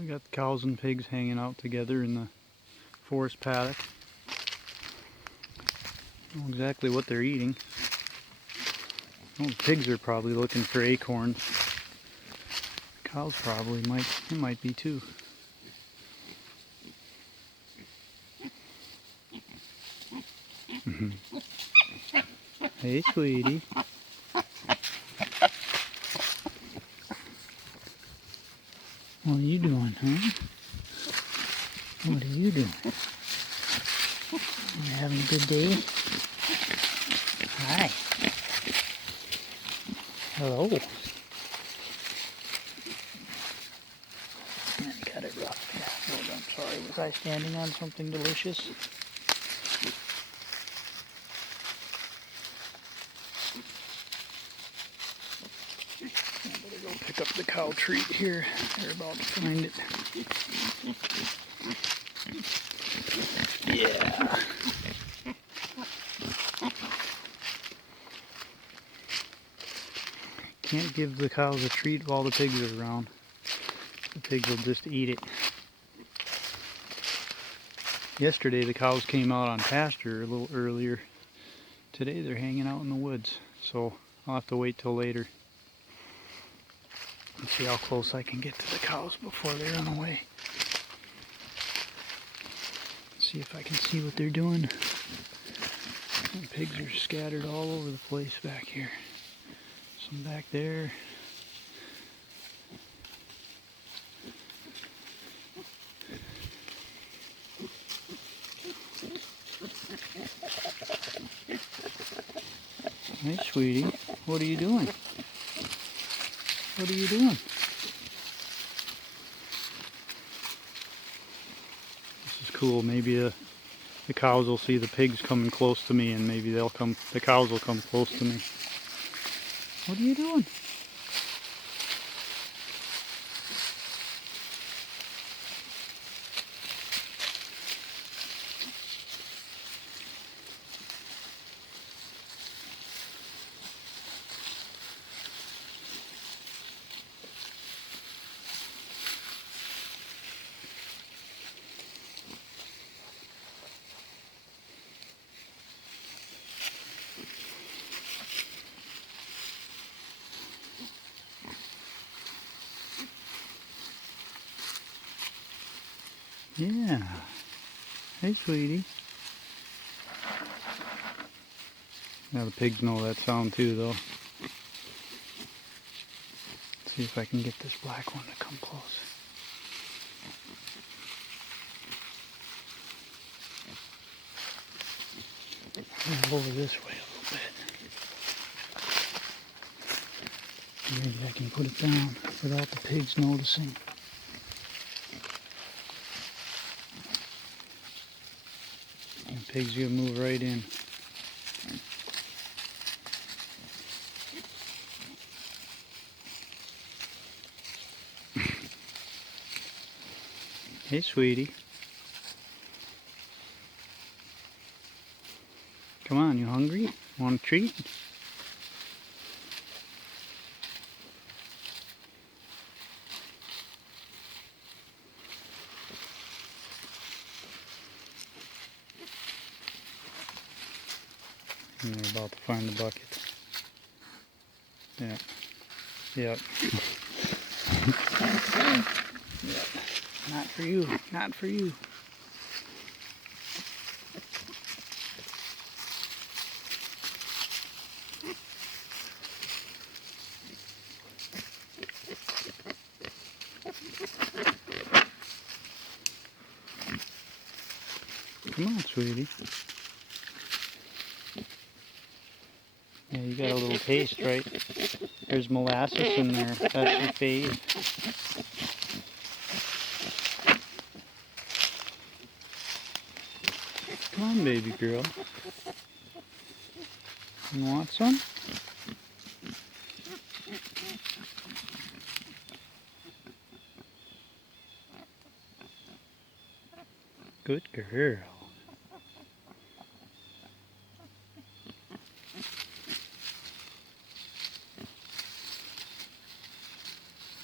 We got the cows and pigs hanging out together in the forest paddock. Don't know exactly what they're eating. Oh, the pigs are probably looking for acorns. The cows probably might be too. Hey, sweetie. What are you doing, huh? What are you doing? You having a good day? Hi. Hello. Man, you got it rough. Yeah, hold on. Sorry, was I standing on something delicious? I better go pick up the cow treat here. They're about to find it. Yeah. Can't give the cows a treat while the pigs are around. The pigs will just eat it. Yesterday the cows came out on pasture a little earlier. Today they're hanging out in the woods, so I'll have to wait till later. Let's see how close I can get to the cows before they run away. See if I can see what they're doing. The pigs are scattered all over the place back here. Some back there. Hey, sweetie, what are you doing? What are you doing? This is cool. Maybe the cows will see the pigs coming close to me, and maybe the cows will come close to me. What are you doing? Yeah. Hey, sweetie. Now the pigs know that sound too, though. Let's see if I can get this black one to come close. Move over this way a little bit. Maybe I can put it down without the pigs noticing. And the pigs are gonna move right in. Hey, sweetie. Come on, you hungry? Want a treat? And they're about to find the bucket. Yeah. Yep. Yep. Not for you. Not for you. Come on, sweetie. Yeah, you got a little taste, right? There's molasses in there. That's your fave. Come on, baby girl. You want some? Good girl.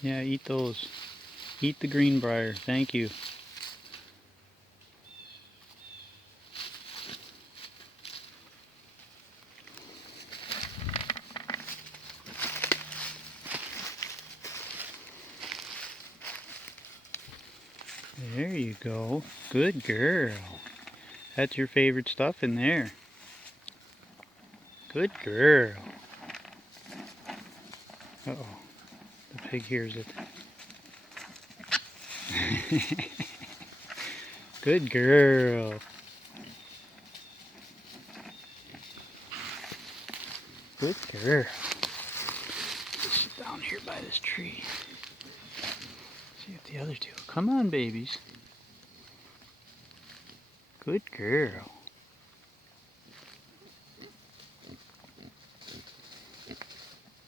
Yeah, eat those. Eat the greenbrier. Thank you. There you go. Good girl. That's your favorite stuff in there. Good girl. Uh-oh. The pig hears it. Good girl. Good girl. Sit down here by this tree. See if the other two. Come on, babies. Good girl.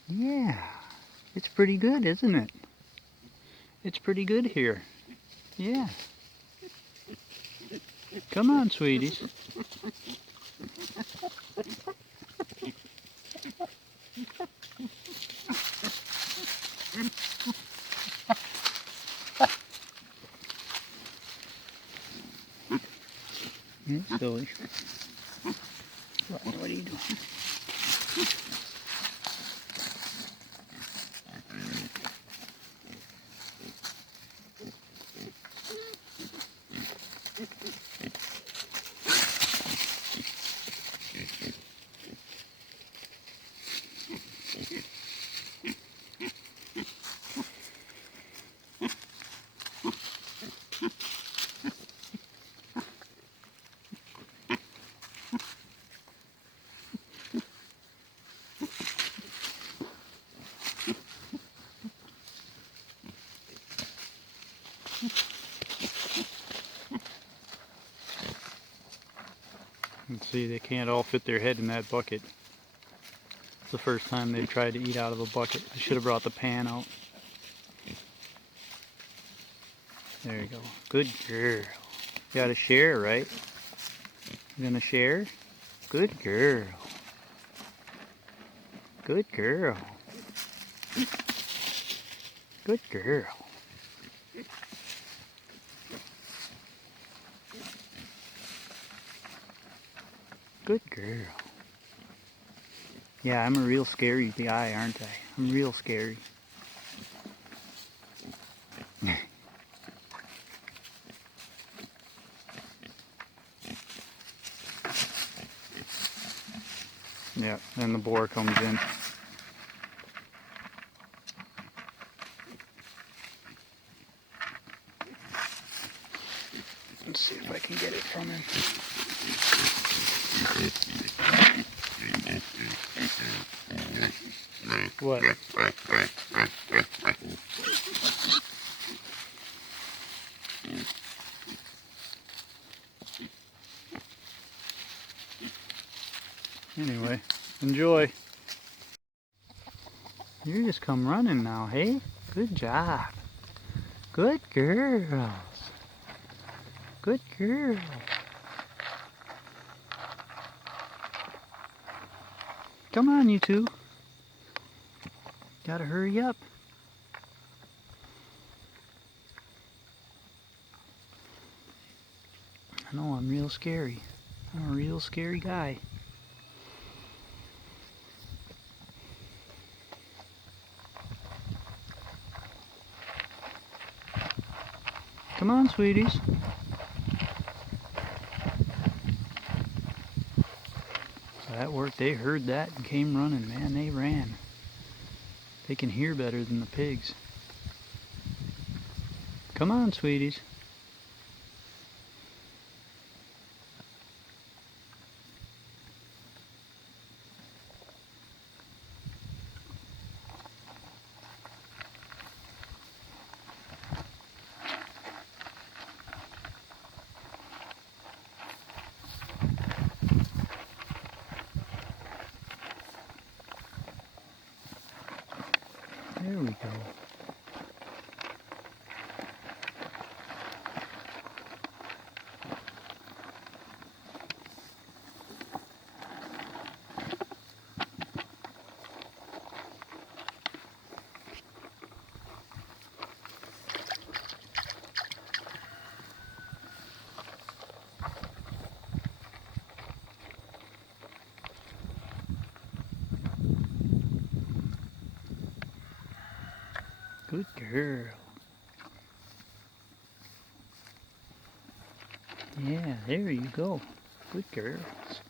Yeah. It's pretty good, isn't it? It's pretty good here. Yeah. Come on, sweeties. You're silly. What are you doing? Let's see, they can't all fit their head in that bucket. It's the first time they've tried to eat out of a bucket. I should have brought the pan out. There you go. Good girl. You gotta share, right? You gonna share? Good girl. Good girl. Good girl. Good girl. Yeah, I'm a real scary guy, aren't I? I'm real scary. Yeah, then the boar comes in. Let's see if I can get it from him. What? Anyway, enjoy. You just come running now, hey? Good job. Good girls. Good girl. Come on, you two. Gotta hurry up. I know I'm real scary. I'm a real scary guy. Come on, sweeties. So that worked. They heard that and came running. Man, they ran. They can hear better than the pigs. Come on, sweeties. There we go. Good girl. Yeah, there you go. Good girls.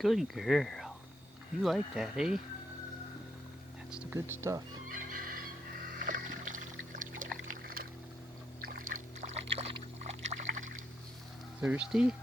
Good girl. You like that, eh? That's the good stuff. Thirsty?